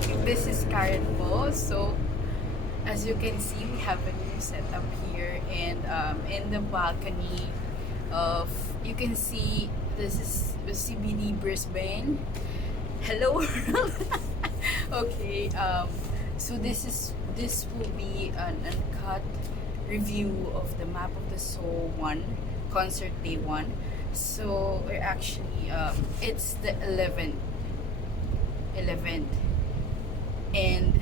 This is KARENPO. So, as you can see, we have a new setup here, and in the balcony of, you can see this is the CBD Brisbane. Hello world. Okay. So this will be an uncut review of the Map of the Soul one concert day one. So we're actually it's the 11th, and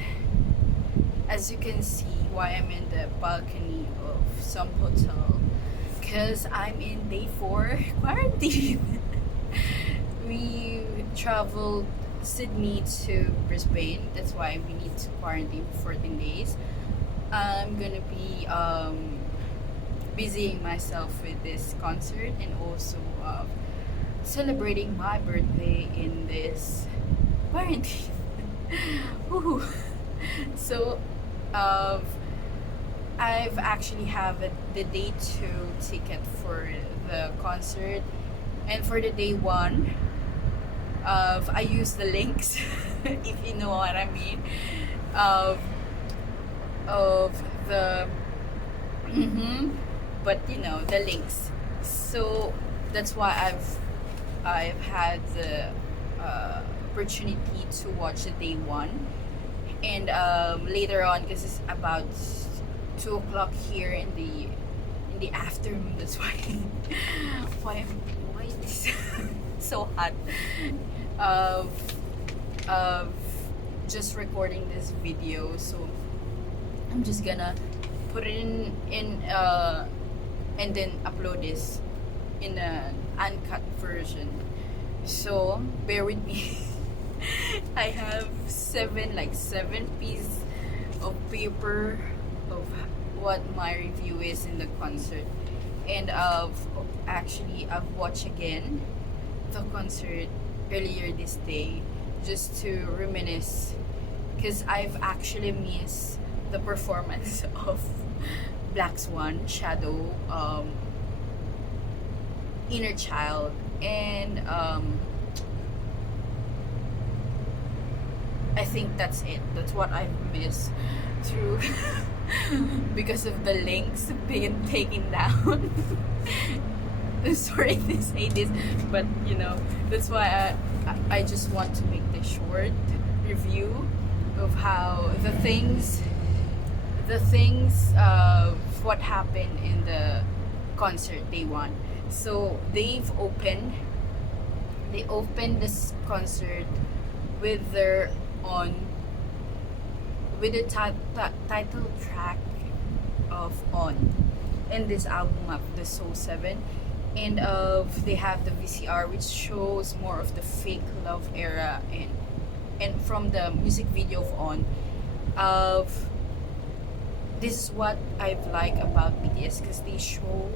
as you can see why I'm in the balcony of some hotel, because I'm in day 4 quarantine. We traveled Sydney to Brisbane, that's why we need to quarantine for 14 days. I'm gonna be busying myself with this concert, and also celebrating my birthday in this quarantine. Woohoo. So I've actually have the day 2 ticket for the concert, and for the day 1 I use the links if you know what I mean, of the but you know the links. So that's why I've had the opportunity to watch the day 1, and later on, because it's about 2 o'clock here in the afternoon. That's why why it's so hot. Of of just recording this video, so I'm just gonna put it in and then upload this in an uncut version. So bear with me. I have seven pieces of paper of what my review is in the concert, and I've watched again the concert earlier this day just to reminisce, because I've actually missed the performance of Black Swan, Shadow, Inner Child, and I think that's it. That's what I've missed through because of the links being taken down. Sorry to say this, but you know that's why I just want to make the short review of how the things of what happened in the concert day 1. So they opened this concert with their on with the title track of On in this album of the Soul 7, and they have the VCR, which shows more of the fake love era, and from the music video of On, of this is what I've liked about BTS, because they show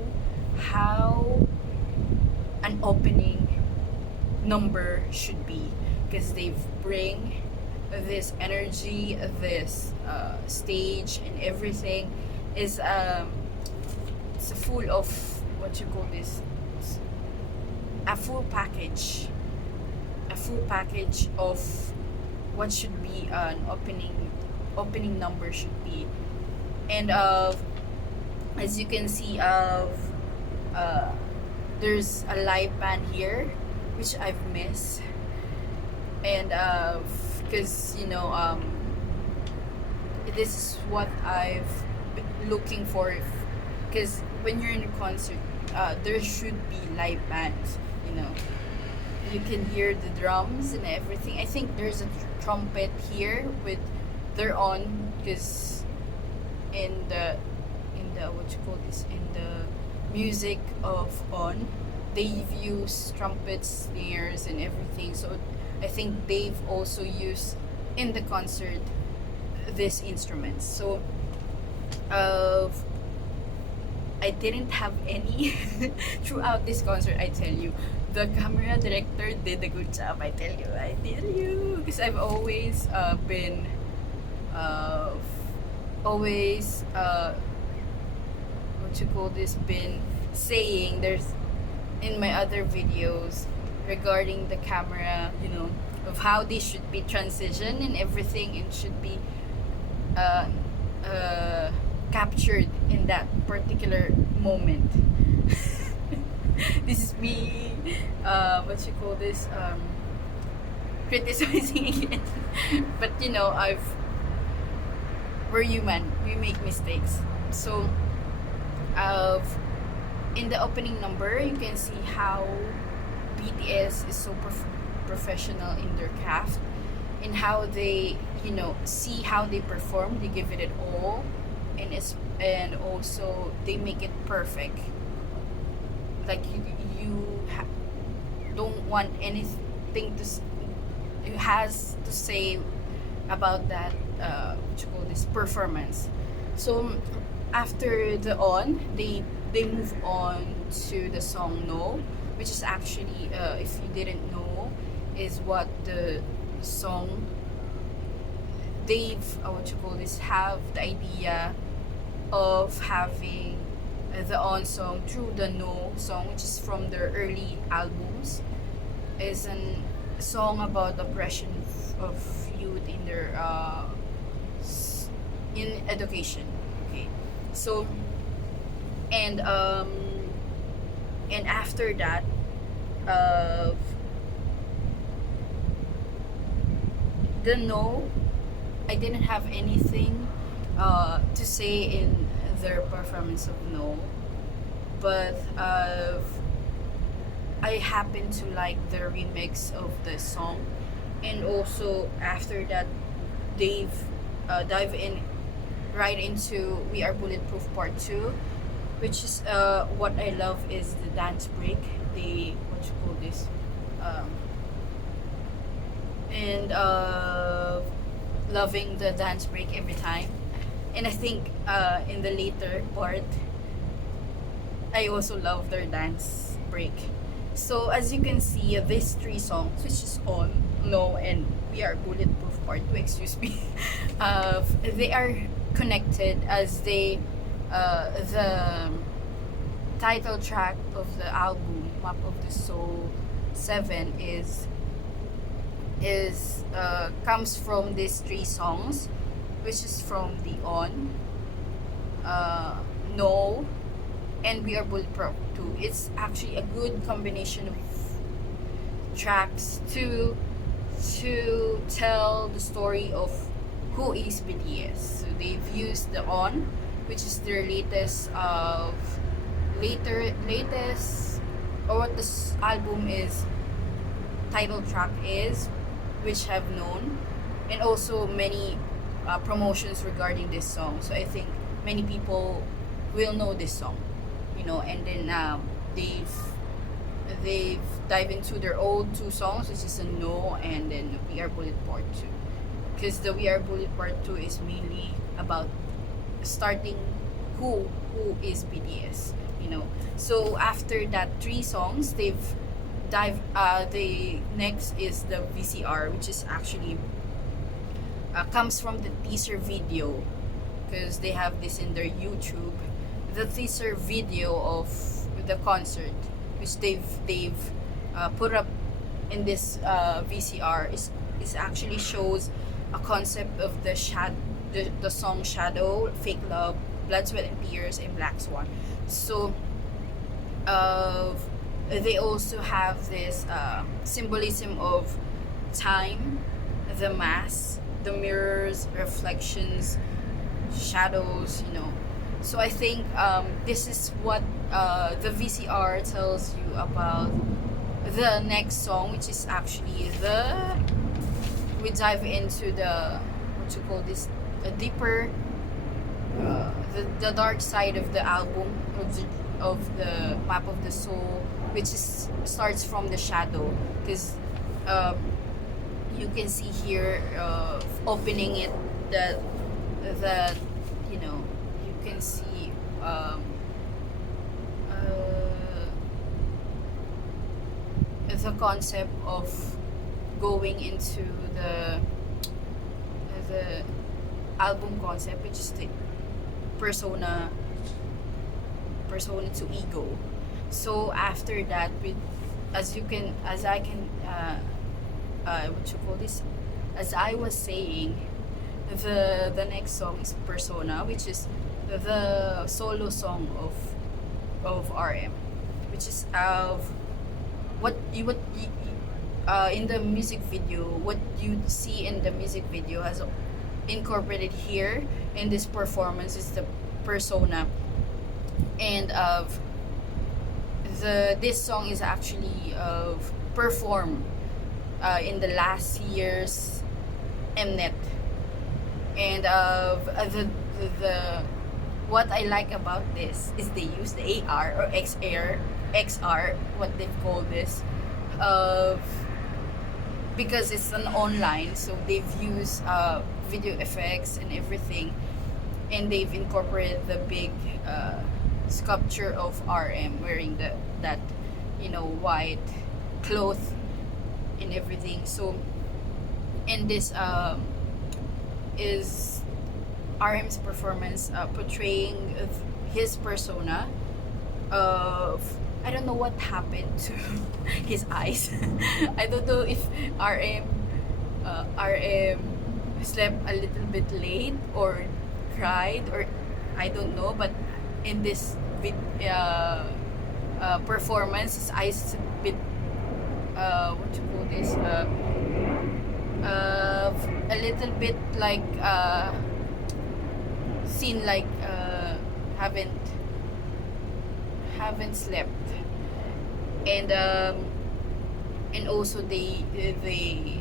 how an opening number should be, because they bring this energy, this stage, and everything is it's full of what you call this, a full package of what should be an opening number should be. And as you can see, there's a live band here which I've missed, and because you know this is what I've been looking for, because when you're in a concert, there should be live bands, you know, you can hear the drums and everything. I think there's a trumpet here with their on, because in the what you call this, in the music of On, they've used trumpets, snares, and everything. So I think they've also used in the concert these instruments. So I didn't have any throughout this concert. I tell you, the camera director did a good job. I tell you, because I've always been always what you call this, been saying there's in my other videos regarding the camera, you know, of how they should be transitioned and everything, and should be uh, captured in that particular moment. This is me, what you call this, criticizing again. But we're human, we make mistakes. So in the opening number, you can see how BTS is so professional in their craft, and how they see how they perform, they give it all, and also they make it perfect. Like don't want anything you has to say about that, what you call this, performance. So after the On, they move on to the song No, which is actually, if you didn't know, is what the song they've, what you call this, have the idea of having the On song through the No song, which is from their early albums, is an song about oppression of youth in their in education. Okay, so and after that, uh, the No, I didn't have anything to say in their performance of No, but I happen to like the remix of the song, and also after that, they've dive in right into We Are Bulletproof Part 2, which is what I love is the dance break. The, what you call this, and loving the dance break every time. And I think in the later part, I also love their dance break. So as you can see, these three songs, which is On, No, and We Are Bulletproof Part 2, excuse me, they are connected, as the title track of the album, Map of the Soul 7, comes from these three songs, which is from the On, No, and We Are Bulletproof 2. It's actually a good combination of tracks to tell the story of who is BTS. So they've used the On, which is their latest or what this album is title track is, which have known, and also many promotions regarding this song. So I think many people will know this song, and then they've dived into their old two songs, which is a No and then We Are Bullet Part 2, because the We Are Bullet Part 2 is mainly about starting who is BTS. So after that three songs, they've the next is the VCR, which is actually comes from the teaser video, because they have this in their YouTube, the teaser video of the concert, which they've put up in this VCR, is actually shows a concept of the song Shadow, Fake Love, Blood, Sweat and Tears, and Black Swan. So they also have this symbolism of time, the mass, the mirrors, reflections, shadows. So I think this is what the VCR tells you about the next song, which is actually we dive into the, what you call this, a deeper, the dark side of the album, of the Map of the Soul, which starts from the shadow, because you can see here, opening it, that you can see the concept of going into the album concept, which is the persona to ego. So after that, as I can what you call this, as I was saying, the next song is Persona, which is the solo song of RM, which is what you, in the music video, what you see in the music video has incorporated here in this performance is the Persona. And this song is actually performed in the last year's Mnet. And the what I like about this is they use the AR or XR, what they call this, of because it's an online, so they've used video effects and everything, and they've incorporated the big sculpture of RM wearing that white cloth and everything. So, and this is RM's performance portraying his persona of, I don't know what happened to his eyes. I don't know if RM slept a little bit late or cried, or I don't know, but in this performance his eyes is a bit what you call this, a little bit like seen like haven't slept. And also they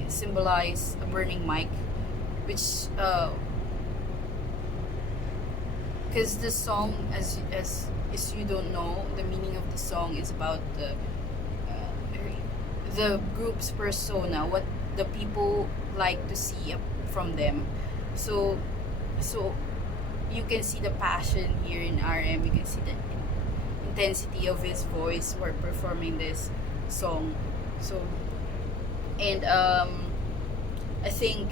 symbolize a burning mic, which because the song, as you don't know, the meaning of the song is about the group's persona, what the people like to see from them. So you can see the passion here in RM. You can see the intensity of his voice while performing this song. So, and I think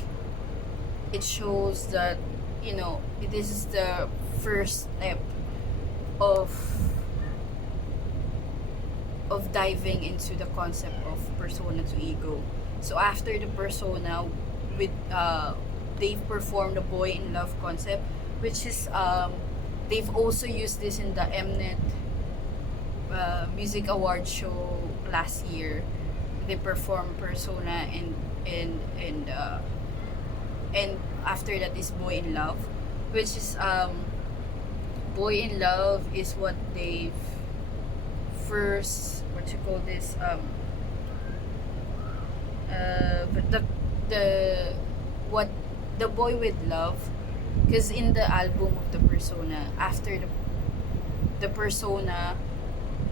it shows that this is the first step of diving into the concept of persona to ego. So after the persona, with they've performed the boy in love concept, which is they've also used this in the Mnet music award show last year. They performed persona, and after that is boy in love, which is boy in love is what they've first, what you call this, the what the boy with love, because in the album of the persona, after the persona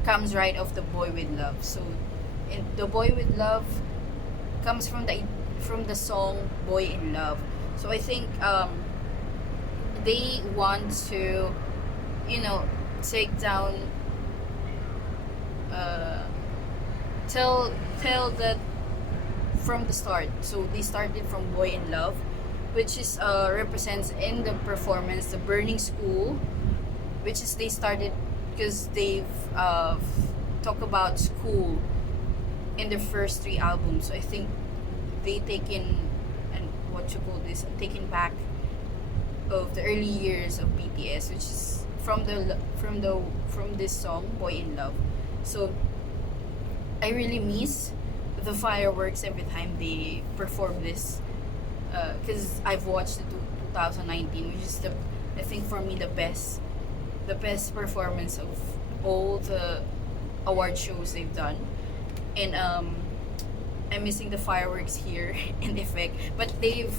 comes right off the boy with love. So in the boy with love comes from the song boy in love. So I think they want to take down, tell that from the start. So they started from boy in love, which is represents in the performance the burning school, which is they started because they've talked about school in the first three albums. So I think they taken, and what you call this, taken back of the early years of BTS, which is from this song boy in love. So I really miss the fireworks every time they perform this, because I've watched the 2019, which is I think for me the best performance of all the award shows they've done. And I'm missing the fireworks here in effect, but they've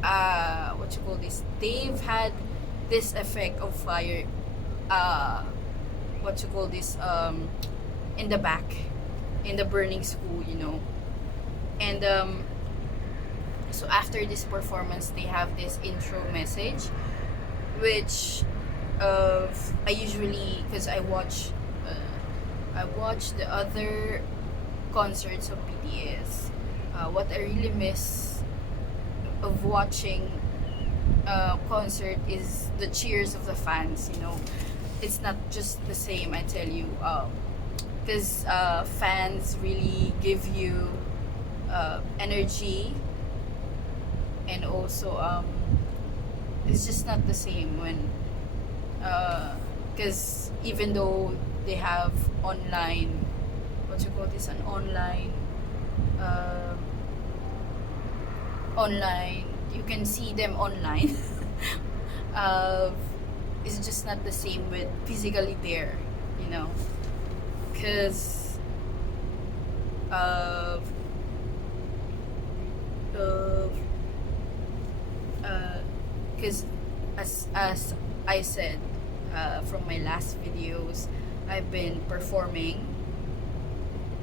what you call this, they've had this effect of fire, what you call this, in the back, in the burning school, and so after this performance they have this intro message, which I usually, because I watch the other concerts of BTS, what I really miss of watching concert is the cheers of the fans. It's not just the same, I tell you, because fans really give you energy, and also it's just not the same when because even though they have online, what you call this, an uh, online, you can see them online. uh, it's just not the same with physically there, you know, because of of because as I said from my last videos, I've been performing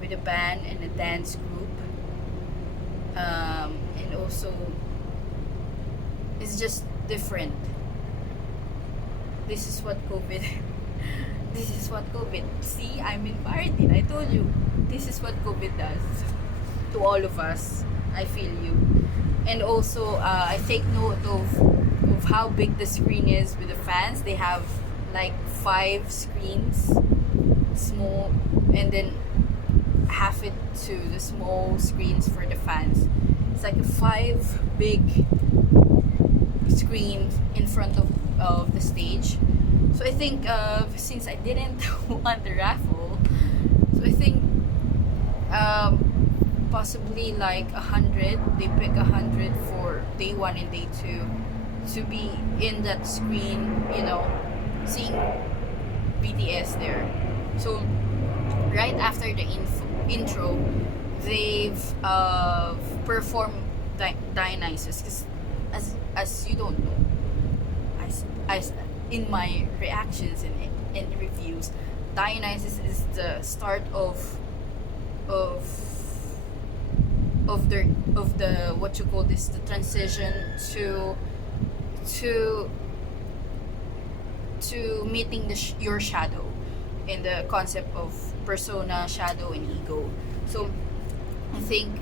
with a band and a dance group, and also it's just different. This is what COVID. This is what COVID. See, I'm in quarantine. I told you. This is what COVID does to all of us. I feel you. And also, I take note of how big the screen is with the fans. They have like 5 screens, small, and then half it to the small screens for the fans. It's like 5 big screens in front of the stage. So I think since I didn't want the raffle, so I think possibly like 100. They pick 100 for day 1 and day 2 to be in that screen, you know, seeing BTS there. So right after the intro, they've performed Dionysus, because as you don't know, as in my reactions and reviews, Dionysus is the start of the what you call this, the transition to meeting your shadow, in the concept of persona, shadow, and ego. So I think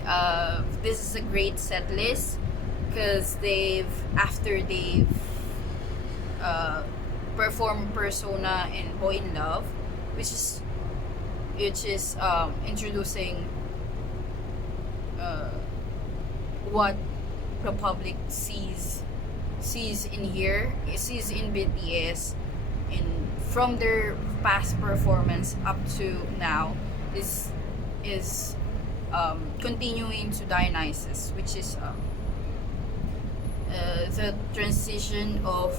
this is a great set list, because after they've performed persona and Boy in Love, which is introducing what the public sees in here, sees in BTS, and from their past performance up to now, is continuing to Dionysus, which is the transition of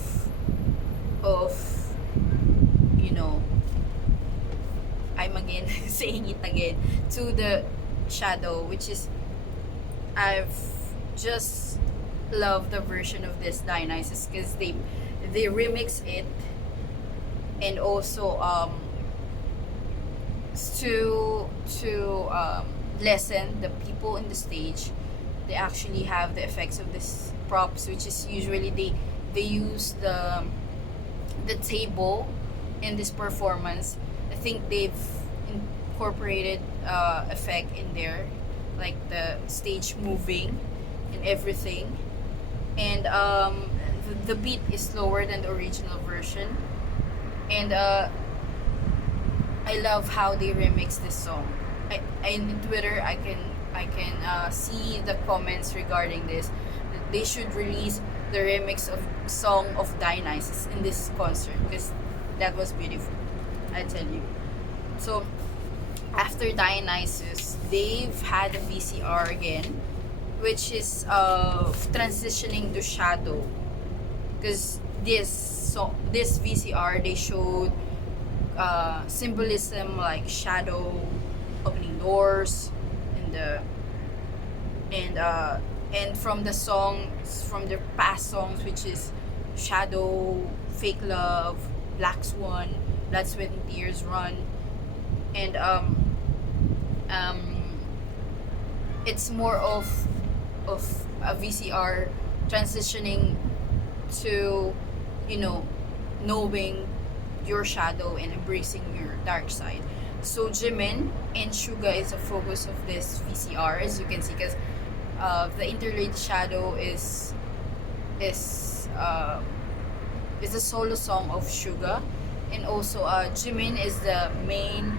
you know, I'm again saying it again, to the shadow, which is, I've just love the version of this Dionysus, because they remix it, and also to lessen the people in the stage. They actually have the effects of this props, which is usually they use the table in this performance. I think they've incorporated effect in there, like the stage moving and everything. And the beat is slower than the original version. And I love how they remix this song. In Twitter, I can see the comments regarding this, that they should release the remix of song of Dionysus in this concert, because that was beautiful, I tell you. So after Dionysus, they've had a VCR again, which is transitioning to Shadow, because this VCR, they showed symbolism like shadow, opening doors, and from the songs, from their past songs, which is Shadow, Fake Love, Black Swan, Blood, Sweat and Tears, Run, and it's more of a VCR transitioning to, you know, knowing your shadow and embracing your dark side. So Jimin and Suga is a focus of this VCR, as you can see, because the interlude Shadow is a solo song of Suga, and also Jimin is the main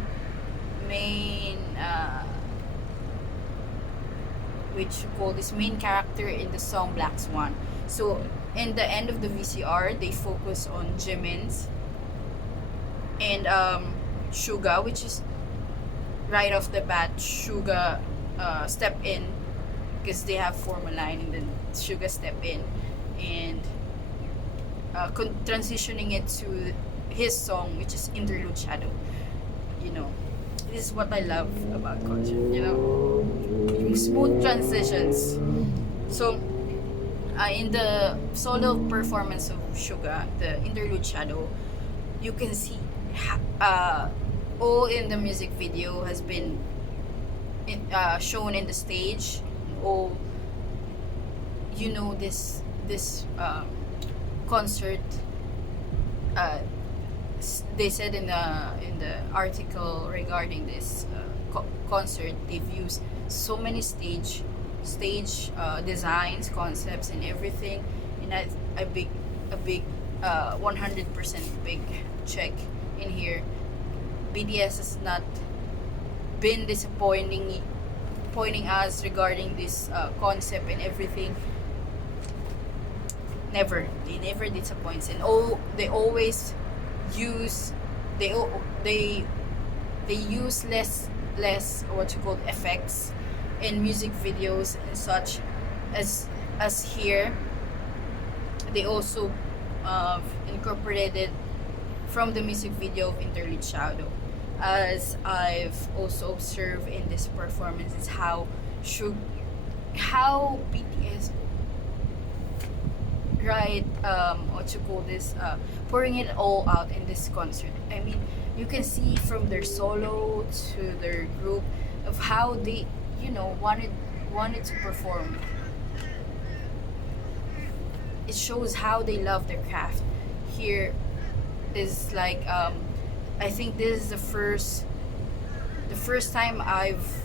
which you call this main character in the song Black Swan. So in the end of the VCR, they focus on Jimin's and Suga, which is right off the bat. Suga step in because they have form a line, and then Suga step in and transitioning it to his song, which is Interlude Shadow. You know, this is what I love about concert. You know, yung smooth transitions. So in the solo performance of Suga, the Interlude Shadow, you can see all in the music video has been shown in the stage. All, you know, this concert, they said in the article regarding this concert, they've used so many stage designs, concepts, and everything, and a big 100% big check in here. BTS has not been disappointing us regarding this concept and everything. They never disappoints, and they always use they use less what you call effects in music videos and such as here. They also incorporated from the music video of Interlude Shadow. As I've also observed in this performance, is how BTS what you call this pouring it all out in this concert. I mean, you can see from their solo to their group of how they, you know, wanted to perform. It shows how they love their craft. Here is like I think this is the first time I've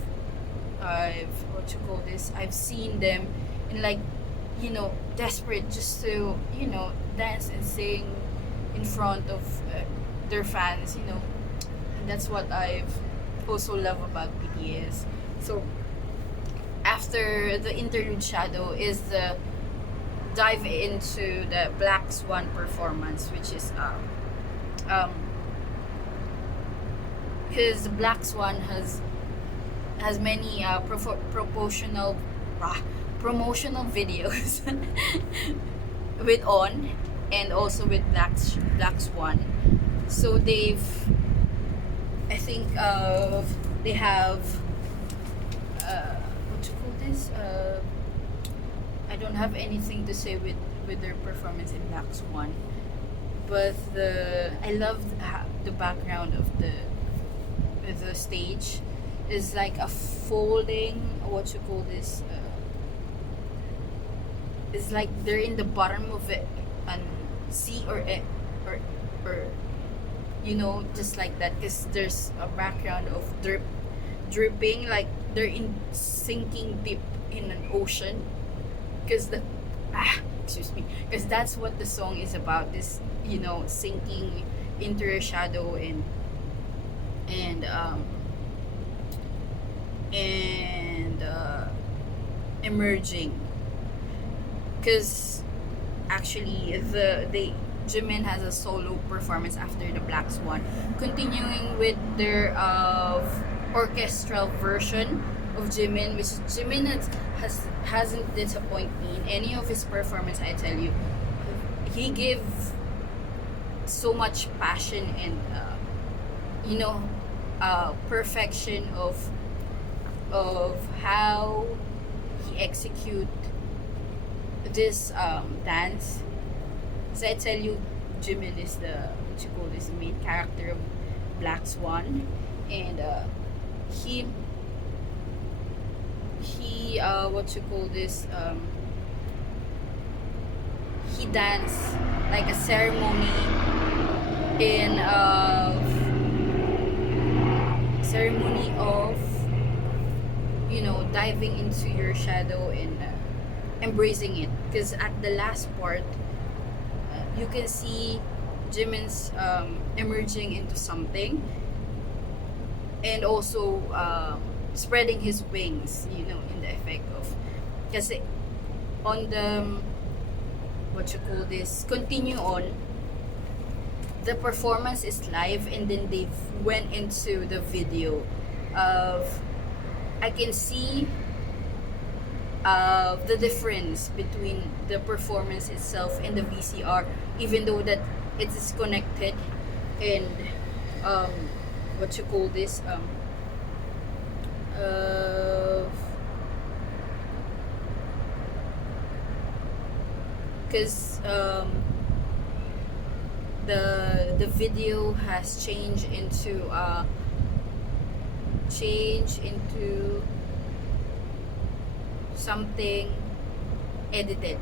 what you call this, I've seen them in, like, you know, desperate just to, you know, dance and sing in front of their fans, you know. And that's what I've also love about BTS. So after the Interlude Shadow is the dive into the Black Swan performance, which is because the Black Swan has many promotional videos with On and also with Black Swan. So they have what you call this, I don't have anything to say with their performance in Black Swan, but I love the background of the stage is like a folding, what you call this, it's like they're in the bottom of it and sea or you know, just like that, because there's a background of dripping, like they're sinking deep in an ocean, because because that's what the song is about, this, you know, sinking into your shadow and emerging. Because actually Jimin has a solo performance after the Black Swan, continuing with their orchestral version of Jimin, which Jimin hasn't disappointed me in any of his performance. I tell you, he gave so much passion and you know, perfection of how he execute this dance. So I tell you, Jimin is the, what you call this, main character of Black Swan, and he what you call this, he danced like a ceremony of you know, diving into your shadow and embracing it. Because at the last part, you can see Jimin's emerging into something, and also spreading his wings, you know, in the effect of Kasi on the what you call this, continue on, the performance is live, and then they went into the video of, I can see the difference between the performance itself and the VCR, even though that it is connected. And um, what you call this, because the video has changed into something edited,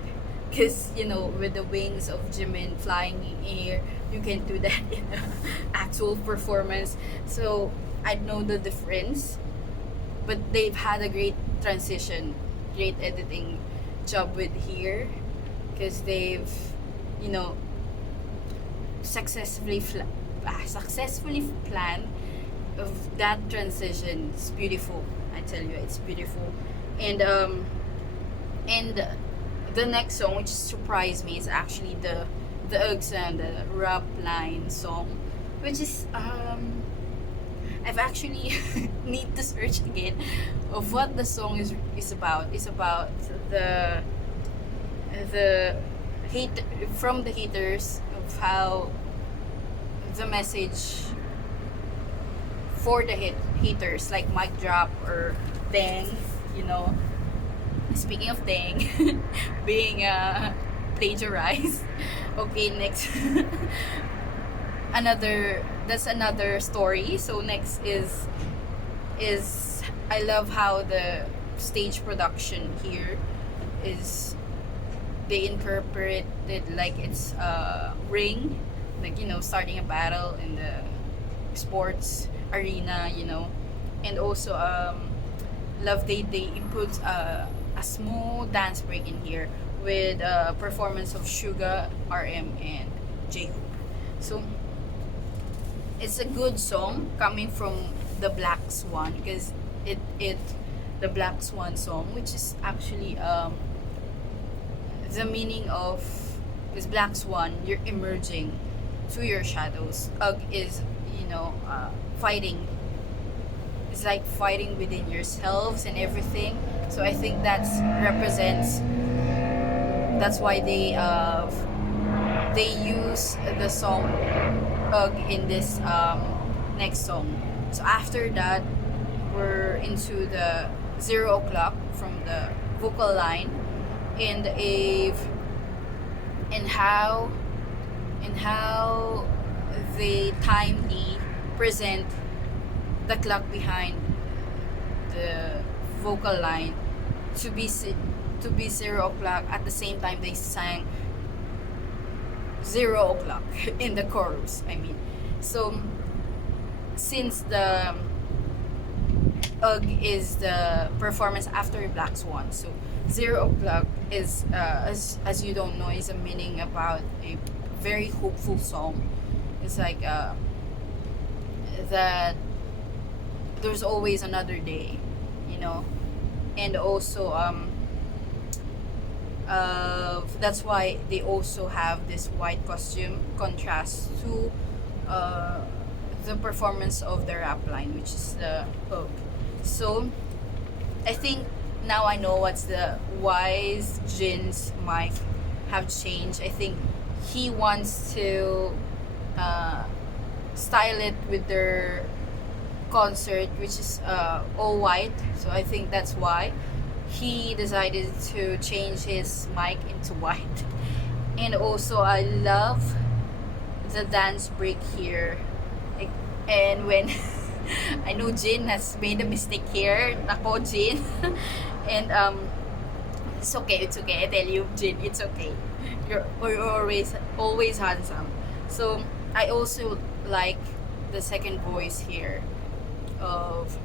because with the wings of Jimin flying in air, you can do that in the actual performance. So I know the difference, but they've had a great transition, great editing job with here, because they've successfully planned of that transition. It's beautiful, I tell you, it's beautiful. And the next song, which surprised me, is actually the UNCUT the rap line song, which is I've actually need to search again of what the song is about. It's about the hate from the haters, of how the message for the haters, like mic drop or dang, speaking of dang, being plagiarized. Okay, next. That's another story. So next is I love how the stage production here is, they interpret it like it's a ring, like starting a battle in the sports arena, and also love they improved a small dance break in here with a performance of Suga, RM, and J-Hope. So it's a good song coming from the Black Swan, because it the Black Swan song, which is actually the meaning of is Black Swan, you're emerging through your shadows. Is fighting. It's like fighting within yourselves and everything. So I think that's why they use the song in this next song. So after that, we're into the 0 o'clock from the vocal line, and how they timely present the clock behind the vocal line to be 0 o'clock at the same time they sang 0 o'clock in the chorus, I mean. So since the is the performance after Black Swan, so 0 o'clock is as you don't know, is a meaning about a very hopeful song. It's like that there's always another day, and also that's why they also have this white costume contrast to the performance of the rap line, which is the hook. So I think now I know why Jin's mic have changed. I think he wants to style it with their concert, which is all white. So I think that's why he decided to change his mic into white. And also I love the dance break here. And when I know Jin has made a mistake here. Nako, Jin. And it's okay. I tell you, Jin, it's okay. You're always handsome. So I also like the second voice here of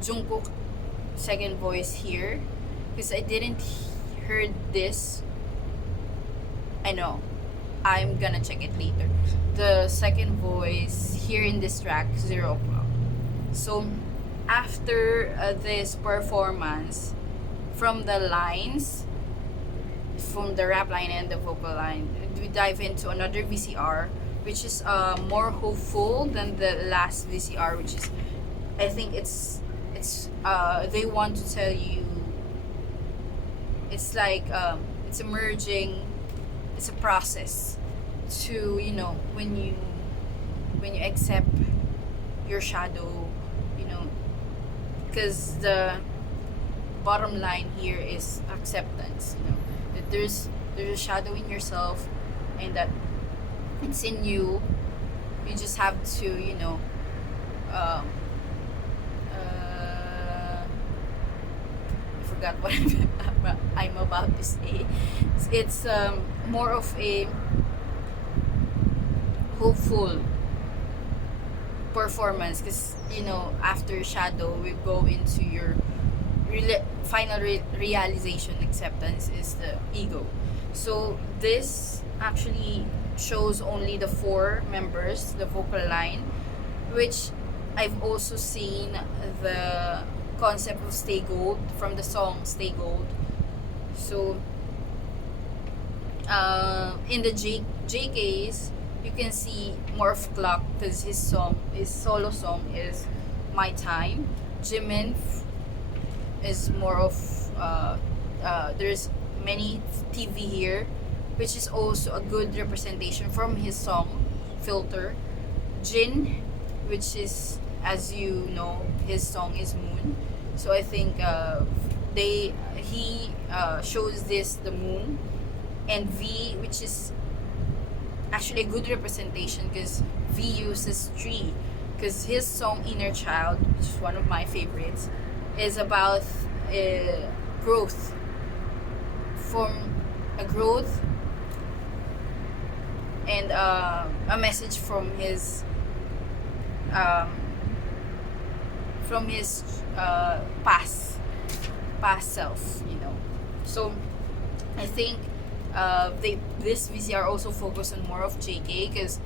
Jungkook, second voice here, because I didn't heard this. I know, I'm gonna check it later. The second voice here in this track, 0 o'clock. So after this performance, from the lines, from the rap line and the vocal line, we dive into another VCR, which is more hopeful than the last VCR, which is, I think they want to tell you, it's like it's emerging, it's a process to, you know, when you accept your shadow, you know, because the bottom line here is acceptance, you know, that there's a shadow in yourself, and that it's in you. You just have to, you know, um, I forgot what I'm about to say. It's more of a hopeful performance, because, you know, after shadow we go into your final realization. Acceptance is the ego. So this actually shows only the 4 members, the vocal line, which I've also seen the concept of Stay Gold from the song Stay Gold. So in the JK's, you can see more of Clock, because his solo song is My Time. Jimin is more of there's many TV here, which is also a good representation from his song Filter. Jin, which is, as you know, his song is Moon. So I think he shows this the moon. And V, which is actually a good representation, because V uses tree, because his song Inner Child, which is one of my favorites, is about growth, from a growth, and a message from his past self, you know. So I think this VCR also focused on more of JK, because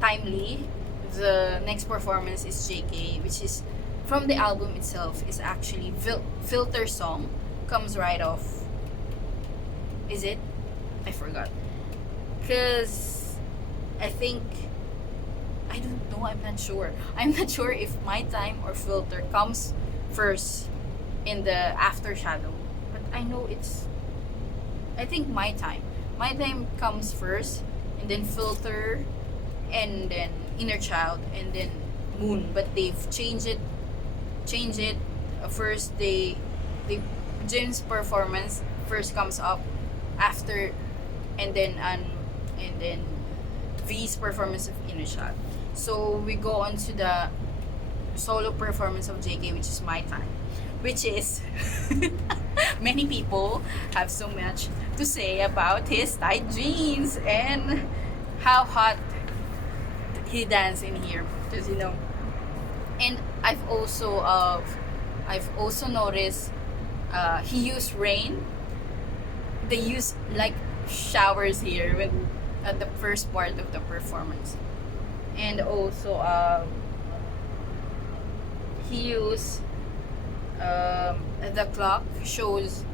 timely, the next performance is JK, which is from the album itself, is actually Filter song, comes right off. Is it? I forgot, because I think, I don't know, I'm not sure if My Time or Filter comes first in the After Shadow, but I know I think My Time comes first, and then Filter, and then Inner Child, and then Moon. But they've changed it. First, Jim's performance first comes up after, and then V's performance of Inner Child. So we go on to the solo performance of JK, which is My Time, which is many people have so much to say about his tight jeans and how hot he danced in here, because, you know. And I've also noticed he used rain. They use like showers here when at the first part of the performance, and also he used the clock shows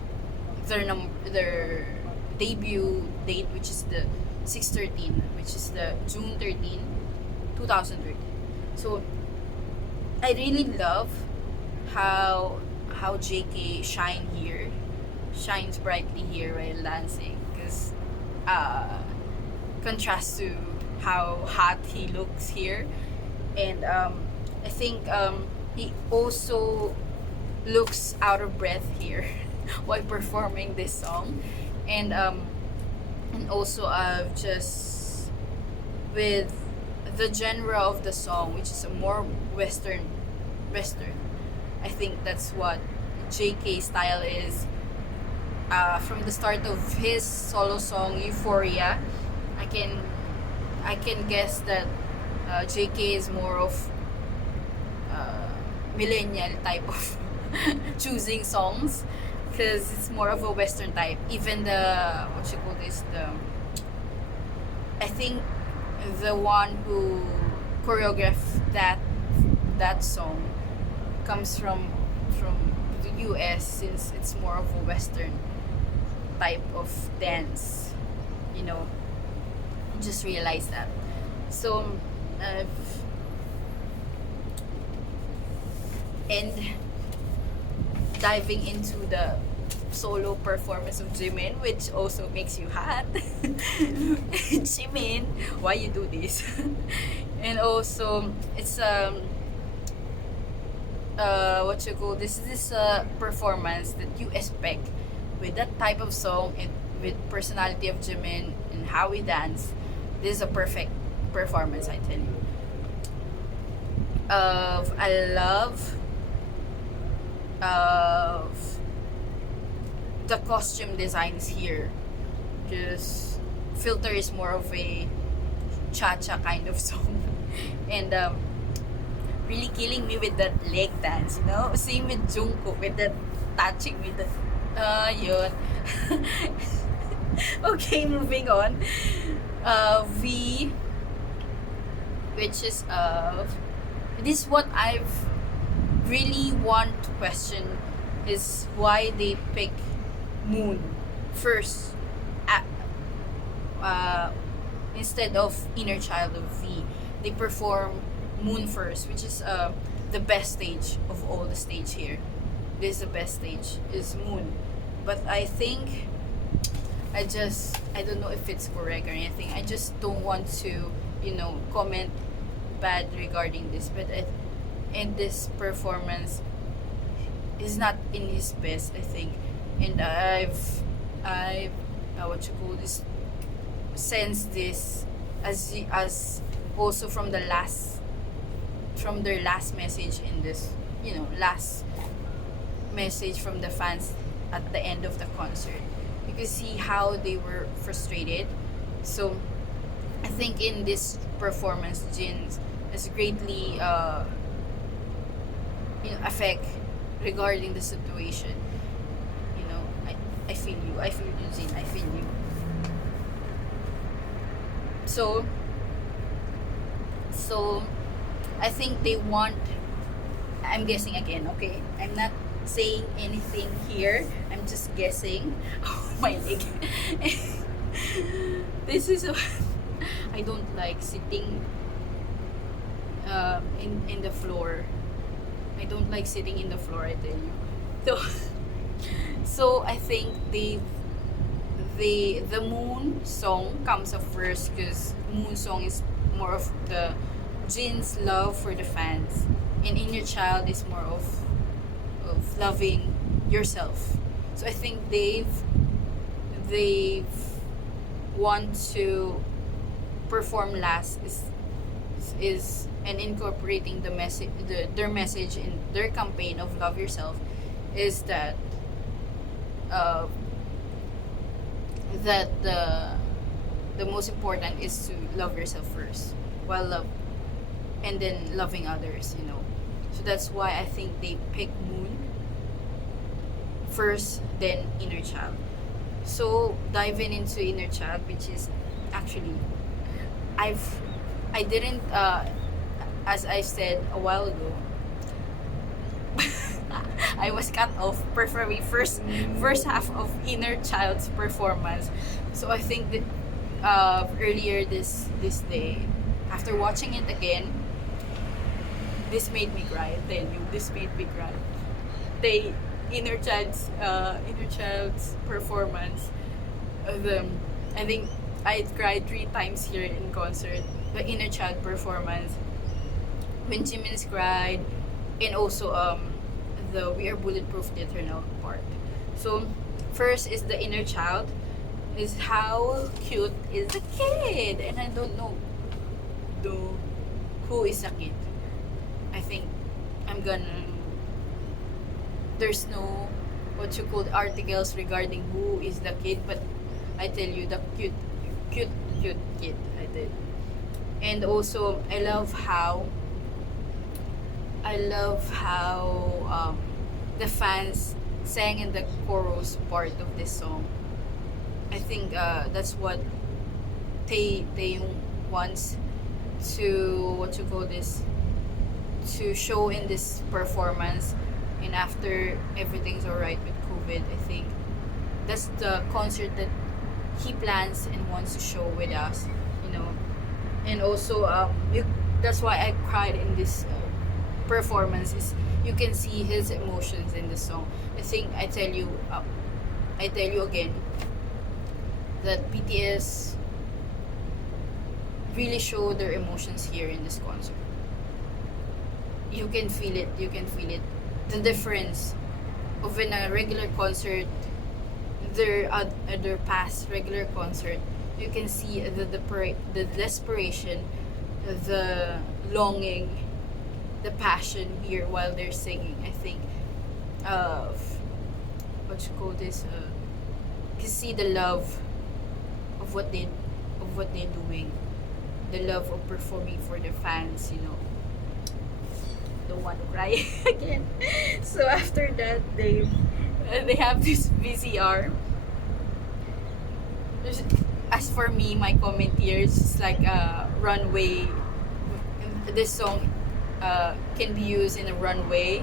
their debut date, which is the 6/13, which is the June 13, 2013. So I really love how JK shines brightly here while dancing, because contrast to how hot he looks here. And I think he also looks out of breath here while performing this song. And also just with the genre of the song, which is a more western, I think that's what JK style is. From the start of his solo song Euphoria, I can guess that JK is more of millennial type of choosing songs, because it's more of a western type. Even the, what you call this, I think the one who choreographed that song comes from the US, since it's more of a Western type of dance, you know. Just realized that. So uh, and diving into the solo performance of Jimin, which also makes you hot. Jimin, why you do this? And also, it's what you call this performance that you expect with that type of song and with personality of Jimin and how he dance. This is a perfect performance, I tell you. I love the costume designs here. Just Filter is more of a cha-cha kind of song. And really killing me with that leg dance, you know? Same with Jungkook, with that touching with the yun. Okay, moving on. V, which is this is what I've really want to question, is why they pick Moon first, instead of Inner Child of V. They perform Moon first, which is the best stage of all the stage here. This is the best stage, is Moon. But I think I don't know if it's correct or anything. I just don't want to, comment bad regarding this. But in this performance is not in his best, I think. And I've what you call this, sensed this as also from their last message in this, last message from the fans at the end of the concert. You can see how they were frustrated. So I think in this performance, Jin is greatly affect regarding the situation. I feel you, Jin, I feel you. So I think they want, I'm guessing again, okay? I'm not saying anything here. I'm just guessing. Oh, my leg. This is I don't like sitting in the floor. I don't like sitting in the floor, I tell you. So I think the Moon song comes up first, because Moon song is more of the Jin's love for the fans, and Inner Child is more of loving yourself. So I think they've want to perform last is and incorporating the message, their message in their campaign of love yourself, is that that the most important is to love yourself first, and then loving others. So that's why I think they pick Moon first, then Inner Child. So diving into Inner Child, which is actually I didn't as I said a while ago, I was cut off preferably first half of Inner Child's performance. So I think that earlier this day, after watching it again, this made me cry. I tell you, this made me cry. Inner Child's performance. I think I cried 3 times here in concert. The Inner Child performance, when Jimin's cried, and also the We Are Bulletproof, the Eternal part. So first is the Inner Child, is how cute is the kid, and I don't know who is the kid. I think there's no what you call articles regarding who is the kid, but I tell you, the cute kid, I tell. And also I love how the fans sang in the chorus part of this song. I think that's what Taeyong wants to, what you call this, to show in this performance. And after everything's alright with COVID, I think that's the concert that he plans and wants to show with us, you know. And also, that's why I cried in this performance. Is you can see his emotions in the song. I think I tell you again that BTS really show their emotions here in this concert. You can feel it. You can feel it. The difference of in a regular concert, their past regular concert, you can see the desperation, the longing, the passion here while they're singing. I think what you call this, you can see the love of what they're doing, the love of performing for their fans, you know. Don't want to cry again. So after that, they have this VCR. As for me, my comment here is just like a runway. This song can be used in a runway,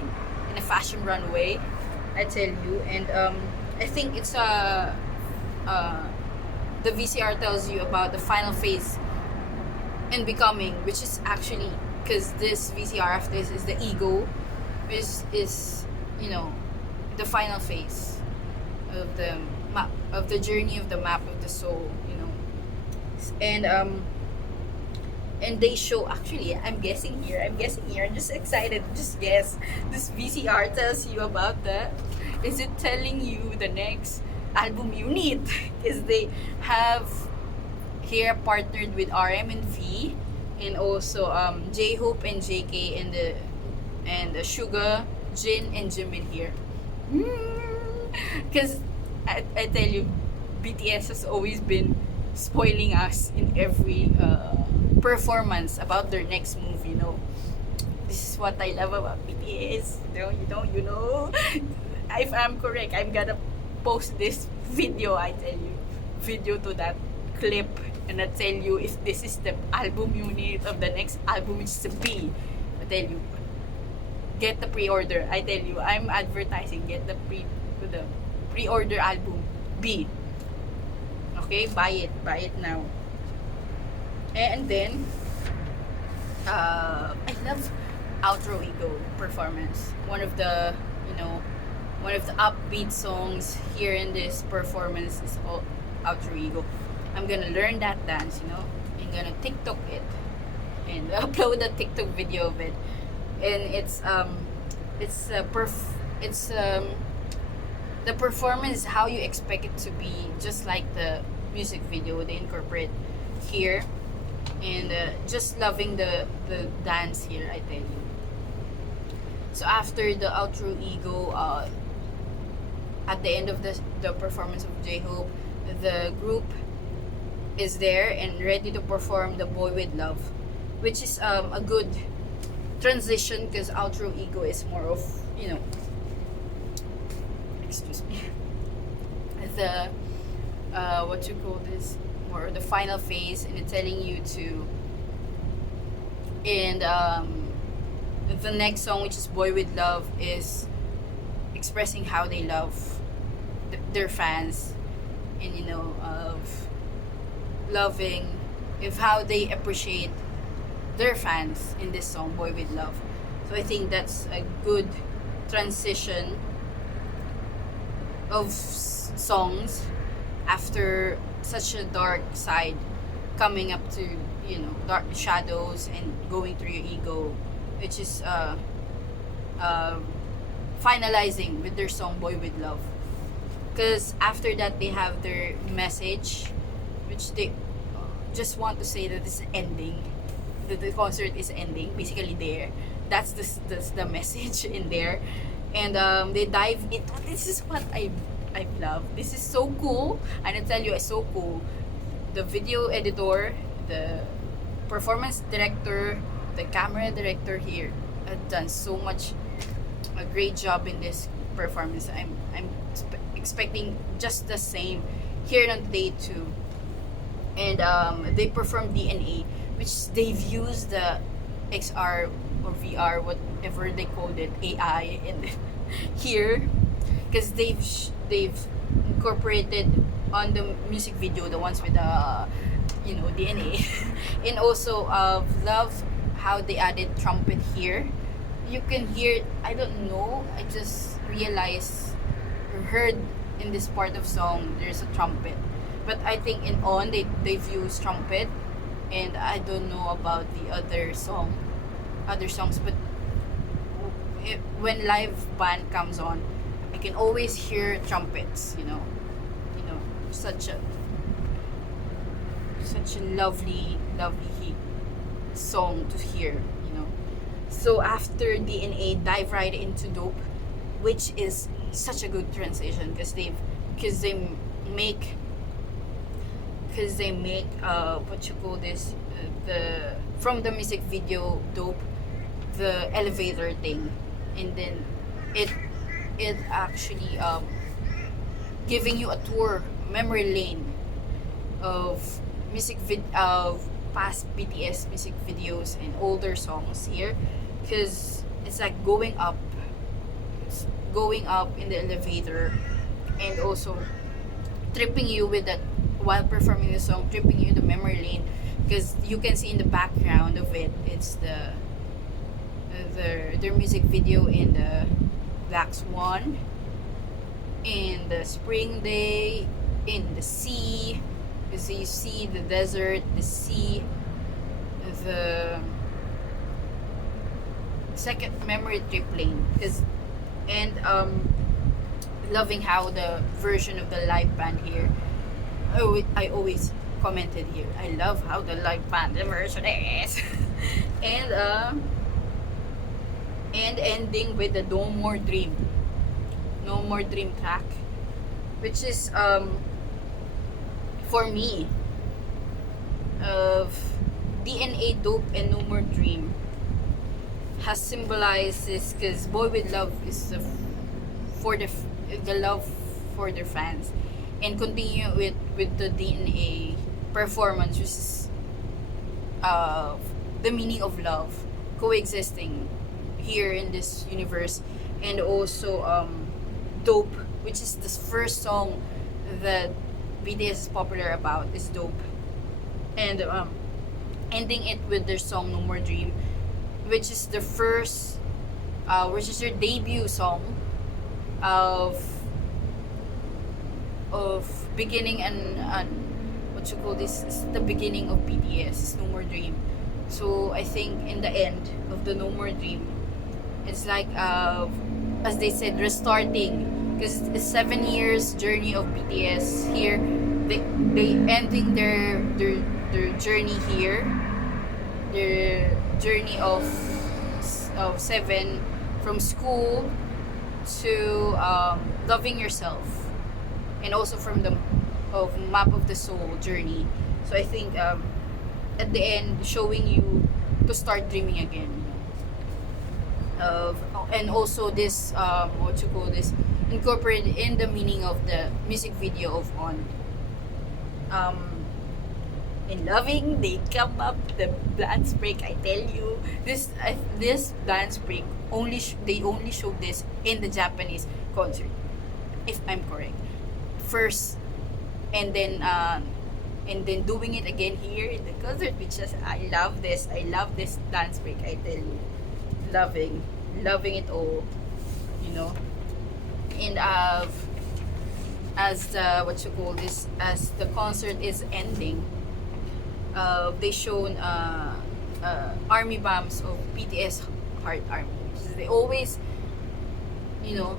in a fashion runway, I tell you. And I think it's the VCR tells you about the final phase in becoming, which is actually, because this VCR after this is the ego, which is, you know, the final phase of the map, of the journey of the map of the soul, you know. And they show, actually, I'm guessing here, I'm just excited, just guess. This VCR tells you about the, is it telling you the next album unit? Because they have here partnered with RM and V, and also J-Hope and JK, and the Suga, Jin and Jimin here. Because I tell you, BTS has always been spoiling us in every performance about their next move, you know. This is what I love about BTS. You know. If I'm correct, I'm gonna post this video, I tell you, video to that clip, and I tell you if this is the album unit of the next album, which is a B. I tell you, get the pre-order. I tell you, I'm advertising. Get the pre-order album B. Okay, buy it now. And then I love Outro Ego performance. One of the upbeat songs here in this performance is Outro Ego. I'm gonna learn that dance, you know. I'm gonna TikTok it and upload a TikTok video of it. And the performance is how you expect it to be, just like the music video they incorporate here. And just loving the dance here, I tell you. So after the Outro Ego, at the end of the performance of J-Hope, the group is there and ready to perform the Boy With Love, which is a good transition, because Outro Ego is more of, you know, excuse me, the what you call this, more the final phase, and it's telling you to, and the next song, which is Boy With Love, is expressing how they love their fans, and, you know, of loving, of how they appreciate their fans in this song, Boy With Love. So I think that's a good transition of songs after such a dark side, coming up to, you know, dark shadows and going through your ego, which is finalizing with their song Boy With Love. Because after that, they have their message, which they just want to say that it's ending, that the concert is ending, basically there. That's the message in there. And they dive into, this is what I love. This is so cool, and I tell you, it's so cool. The video editor, the performance director, the camera director here have done so much a great job in this performance. I'm expecting just the same here on day 2. And they performed DNA, which they've used the XR, or VR, whatever they called it, AI, in here, because they've incorporated on the music video the ones with the DNA, and also love how they added trumpet here. You can hear, I don't know, I just realized or heard in this part of song there's a trumpet, but I think in On they've used trumpet, and I don't know about the other songs, but when live band comes on, I can always hear trumpets. Such a lovely song to hear. So after DNA, dive right into Dope, which is such a good transition because they make what you call this, the from the music video Dope, the elevator thing, and then it actually giving you a tour, memory lane of of past BTS music videos and older songs here, because it's like going up in the elevator, and also tripping you with that while performing the song, tripping you in the memory lane, because you can see in the background of it, it's their music video in the Black Swan, in the spring day, in the sea, because you see the desert, the sea, the second memory trip lane, and loving how the version of the live band here. I always commented here, I love how the live band version is. and ending with the No More Dream track, which is for me, of DNA, Dope, and No More Dream has symbolized this, because Boy With Love is for the love for their fans, and continue with the DNA performance, which is the meaning of love coexisting here in this universe, and also Dope, which is the first song that BTS is popular about, is Dope, and ending it with their song No More Dream, which is the first, which is their debut song of beginning, and what you call this, is the beginning of BTS, No More Dream. So I think in the end of the No More Dream, it's like as they said, restarting, because it's 7 years journey of BTS here. They ending their journey here, their journey of 7, from school to loving yourself, and also from the map of the soul journey. So I think at the end, showing you to start dreaming again, and also this what you call this, incorporated in the meaning of the music video of On. In loving, they come up the dance break. I tell you, this dance break they only showed this in the Japanese concert, if I'm correct. First, and then doing it again here in the concert, which is, I love this dance break. I tell you, loving it all, and as the what you call this, as the concert is ending, they shown army bombs of BTS Heart Army. They always,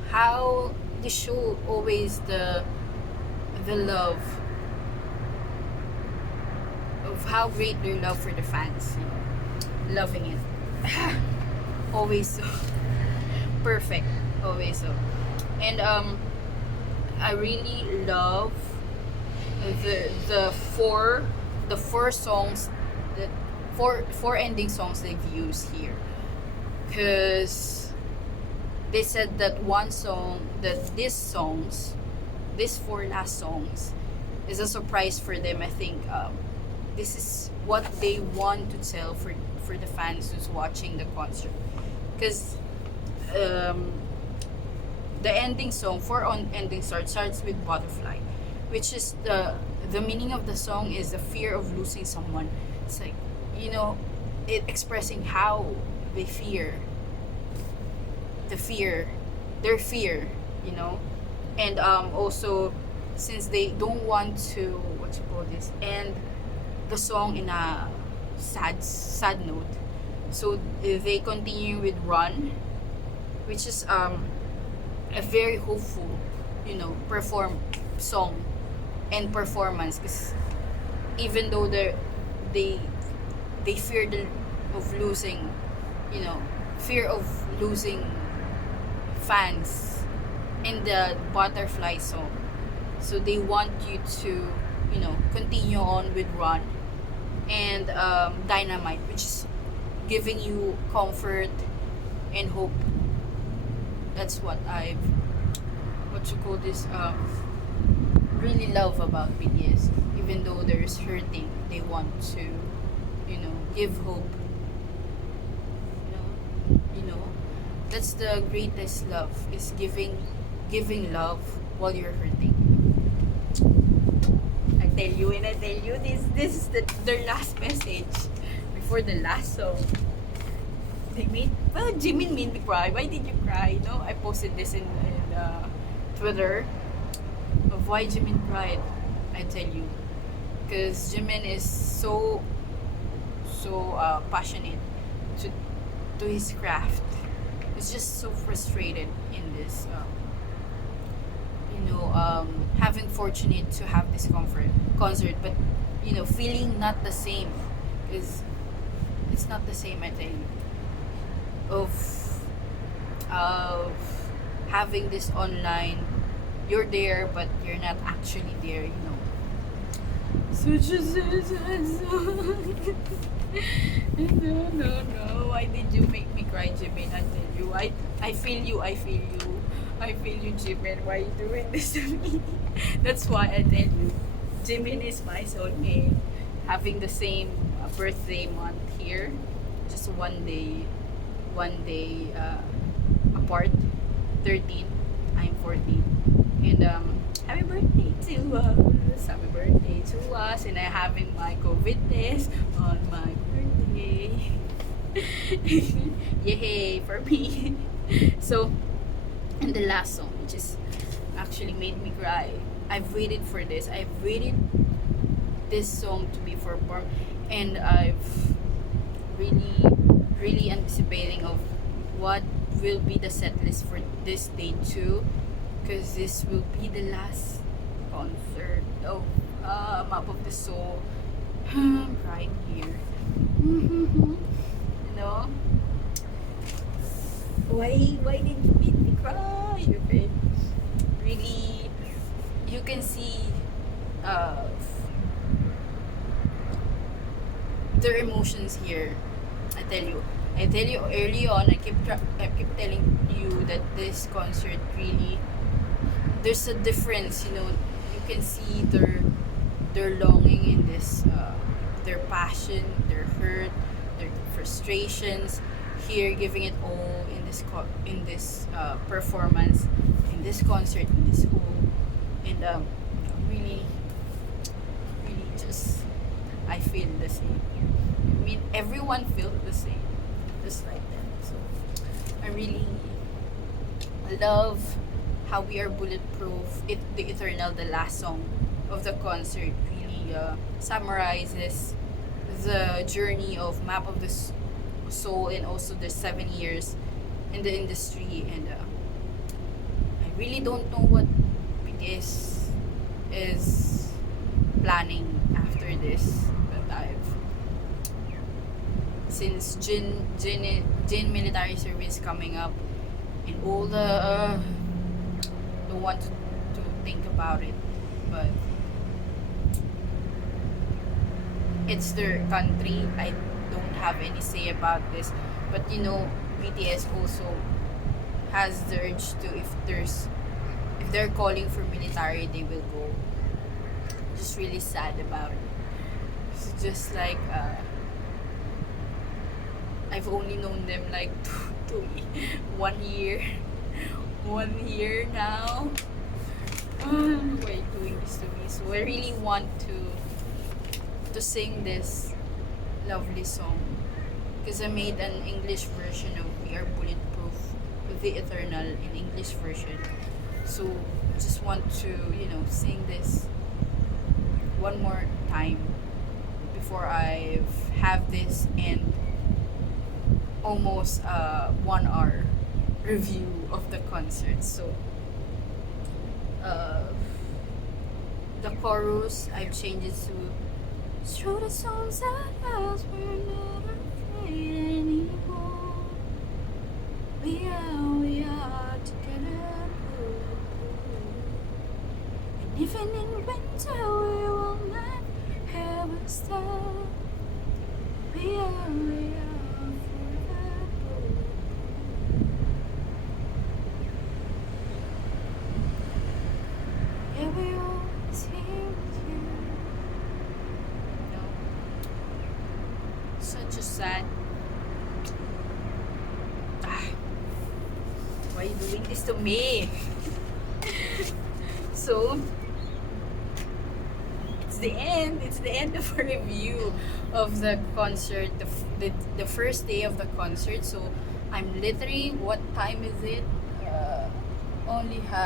how they show always the love of how great their love for the fans. Loving it. Always so perfect. Always so. And I really love the four songs, the four ending songs they've used here, because they said that these 4 last songs is a surprise for them. I think this is what they want to tell for the fans who's watching the concert, because um, the ending song for on ending starts with butterfly, which is the meaning of the song is the fear of losing someone. It's like, you know, it expressing how they fear the fear their fear, you know. And also, since they don't want to, what you call this, end the song in a sad note, so they continue with run, which is a very hopeful, you know, perform song and performance, because even though they they fear of losing, you know, fear of losing fans in the butterfly song, so they want you to, you know, continue on with run and dynamite, which is giving you comfort and hope. That's what I've, what you call this, really love about BTS. Even though there's hurting, they want to, you know, give hope. You know, that's the greatest love, is giving love while you're hurting. I tell you, and I tell you, this is their last message before the last song. They made, well, Jimin made me cry. Why did you cry? No, I posted this in Twitter of why Jimin cried. I tell you, because Jimin is so passionate to his craft. He's just so frustrated in this, having fortunate to have this concert, but, you know, feeling not the same, because it's not the same, I tell you, of having this online. You're there, but you're not actually there, you know. Such a sad song. No. Why did you make me cry, Jimin? I tell you, I feel you, Jimin. Why are you doing this to me? That's why I tell you, Jimin is my soulmate. Having the same birthday month here, just one day apart. 13, I'm 14, and happy birthday to us! Happy birthday to us! And I'm having my COVID test on my birthday. Yay for me! So, and the last song, which is actually made me cry. I've waited for this. I've waited this song to be performed, and I've really anticipating of what will be the set list for this day too, because this will be the last concert of Map of the Soul. I'm crying here. You know, why did you make me cry? Okay, really, you can see their emotions here. I tell you early on, I keep telling you that this concert really, there's a difference, you know. You can see their longing in this, their passion, their hurt, their frustrations here, giving it all in this performance, in this concert, in this whole, and really just, I feel the same. I mean, everyone feels the same, just like that. So I really love how We Are Bulletproof. The Eternal, the last song of the concert, really summarizes the journey of Map of the Soul, and also the 7 years in the industry. And I really don't know what BTS is planning after this, but since Jin military service coming up, and all the don't want to think about it, but it's their country. I don't have any say about this, but you know, BTS also has the urge to, if they're calling for military, they will go. Just really sad about it. It's just like I've only known them like 1 year. 1 year now. Why are you doing this to me? So I really want to sing this lovely song because I made an English version of We Are Bulletproof with the Eternal in English version. So just want to sing this one more time before I have this and almost 1 hour review of the concert. So the chorus I've changed it to through the songs that us we're not afraid anymore. We are together. And even in winter we will not ever stop. We are forever. Yeah, we always here with you. No. Such a sad. Why are you doing this to me? So it's the end. It's the end of a review of the concert, the first day of the concert. So I'm literally, what time is it? Only have